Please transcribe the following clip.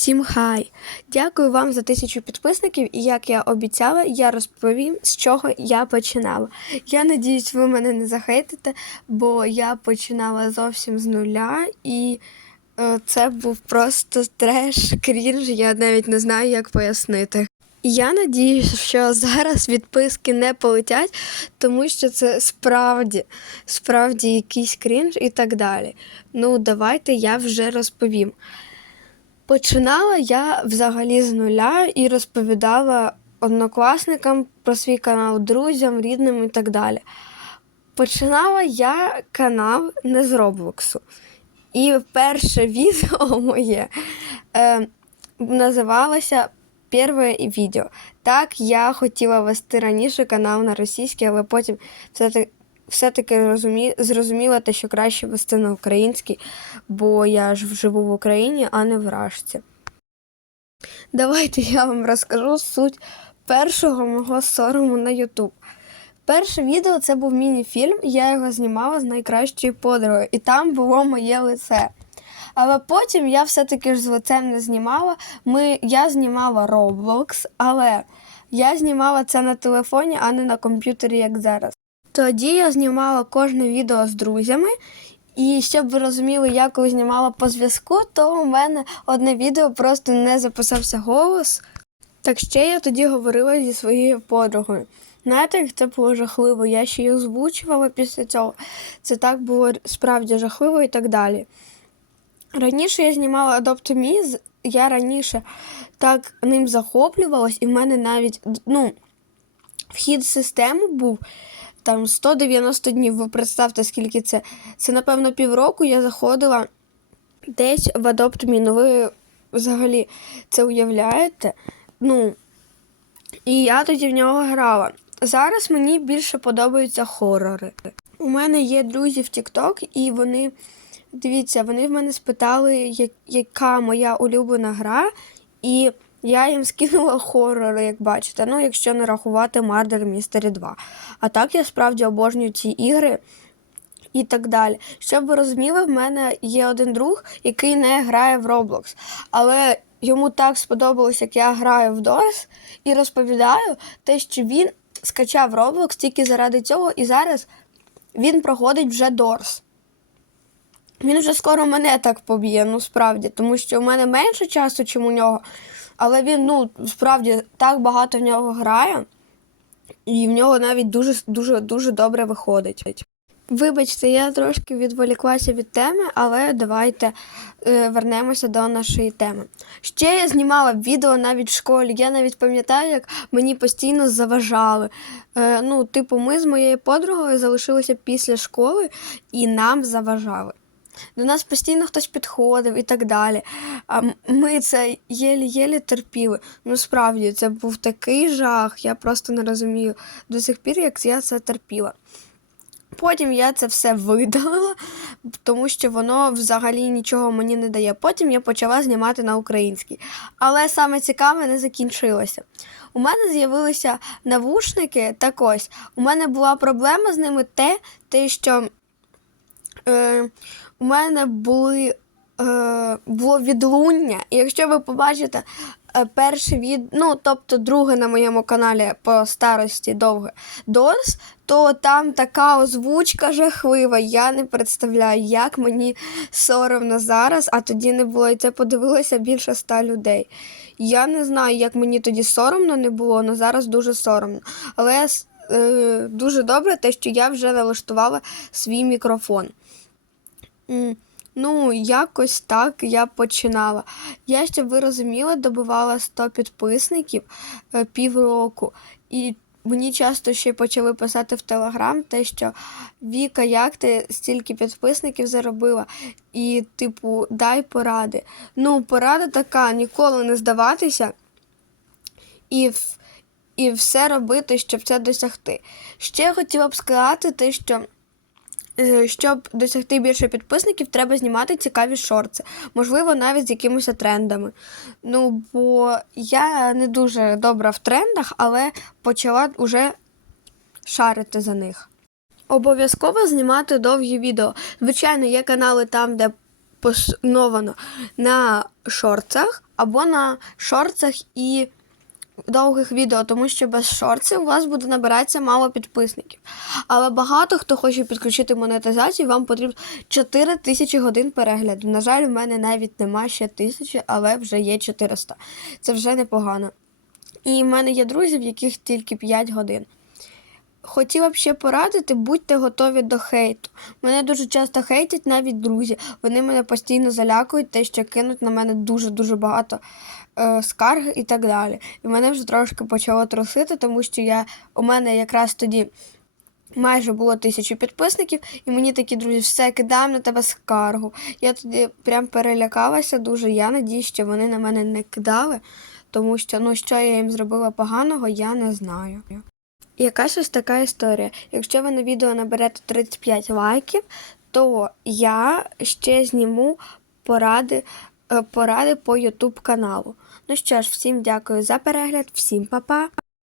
Всім хай! Дякую вам за тисячу підписників, і як я обіцяла, я розповім, з чого я починала. Я надіюсь, ви мене не захейтите, бо я починала зовсім з нуля, і е, це був просто треш, крінж, я навіть не знаю, як пояснити. Я надіюсь, що зараз відписки не полетять, тому що це справді, справді якийсь крінж і так далі. Ну, давайте я вже розповім. Починала я взагалі з нуля і розповідала однокласникам про свій канал, друзям, рідним і так далі. Починала я канал не з Роблоксу. І перше відео моє е, називалося Перше відео. Так, я хотіла вести раніше канал на російський, але потім все-таки все-таки розумі... зрозуміла те, що краще вести на український, бо я ж живу в Україні, а не в Рашці. Давайте я вам розкажу суть першого мого сорому на YouTube. Перше відео це був міні-фільм, я його знімала з найкращою подругою, і там було моє лице. Але потім я все-таки ж з лицем не знімала. Ми, я знімала Roblox, але я знімала це на телефоні, а не на комп'ютері, як зараз. Тоді я знімала кожне відео з друзями. І щоб ви розуміли, я коли знімала по зв'язку, то у мене одне відео просто не записався голос. Так ще я тоді говорила зі своєю подругою. Знаєте, це було жахливо. Я ще й озвучувала після цього. Це так було справді жахливо і так далі. Раніше я знімала Adopt Me, я раніше так ним захоплювалась, і в мене навіть ну, вхід в систему був там 190 днів. Ви представте, скільки це. Це, напевно, півроку я заходила десь в Adopt Me. Ну, ви взагалі це уявляєте? Ну, і я тоді в нього грала. Зараз мені більше подобаються хорори. У мене є друзі в TikTok, і вони, дивіться, вони в мене спитали, яка моя улюблена гра, і я їм скинула хорори, як бачите. Ну, якщо не рахувати Murder Mystery 2. А так я справді обожнюю ці ігри і так далі. Щоб ви розуміли, в мене є один друг, який не грає в Roblox. Але йому так сподобалось, як я граю в Doors, і розповідаю те, що він скачав Roblox тільки заради цього, і зараз він проходить вже Doors. Він вже скоро мене так поб'є, ну справді, тому що у мене менше часу, чим у нього. Але він, ну, справді, так багато в нього грає, і в нього навіть дуже дуже дуже добре виходить. Вибачте, я трошки відволіклася від теми, але давайте е, вернемося до нашої теми. Ще я знімала відео навіть в школі. Я навіть пам'ятаю, як мені постійно заважали. Е, ну, типу, ми з моєю подругою залишилися після школи і нам заважали. До нас постійно хтось підходив і так далі. А ми це єлі-єлі терпіли. Ну, справді, це був такий жах, я просто не розумію до сих пір, як я це терпіла. Потім я це все видалила, тому що воно взагалі нічого мені не дає. Потім я почала знімати на українській. Але саме цікаве не закінчилося. У мене з'явилися навушники. Так ось, у мене була проблема з ними те, те що е, у мене були, е, було відлуння. І якщо ви побачите е, перше від, ну, тобто друге на моєму каналі по старості довге Дорс, то там така озвучка жахлива. Я не представляю, як мені соромно зараз, а тоді не було. І це подивилося більше ста людей. Я не знаю, як мені тоді соромно не було, але зараз дуже соромно. Але е, дуже добре те, що я вже налаштувала свій мікрофон. Ну, якось так я починала. Я, щоб ви розуміли, добивала 100 підписників е, півроку. І мені часто ще почали писати в Телеграм те, що Віка, як ти стільки підписників заробила? І, типу, дай поради. Ну, порада така: ніколи не здаватися і, і все робити, щоб це досягти. Ще хотіла б сказати те, що. Е, Щоб досягти більше підписників, треба знімати цікаві шорти, можливо, навіть з якимись трендами. Ну, бо я не дуже добра в трендах, але почала вже шарити за них. Обов'язково знімати довгі відео. Звичайно, є канали там, де посновано на шорцах або на шорцах і довгих відео, тому що без шорців у вас буде набиратися мало підписників. Але багато хто хоче підключити монетизацію, вам потрібно 4 тисячі годин перегляду. На жаль, в мене навіть нема ще тисячі, але вже є 400. Це вже непогано. І в мене є друзі, в яких тільки 5 годин. Хотіла б ще порадити, будьте готові до хейту. Мене дуже часто хейтять навіть друзі. Вони мене постійно залякують, те, що кинуть на мене дуже-дуже багато е, скарг і так далі. І мене вже трошки почало трусити, тому що я, у мене якраз тоді майже було тисячу підписників, і мені такі друзі, все кидаємо на тебе скаргу. Я тоді прям перелякалася дуже. Я надію, що вони на мене не кидали, тому що ну, що я їм зробила поганого, я не знаю. Якась ось така історія. Якщо ви на відео наберете 35 лайків, то я ще зніму поради, е, поради по YouTube каналу. Ну що ж, всім дякую за перегляд, всім па-па!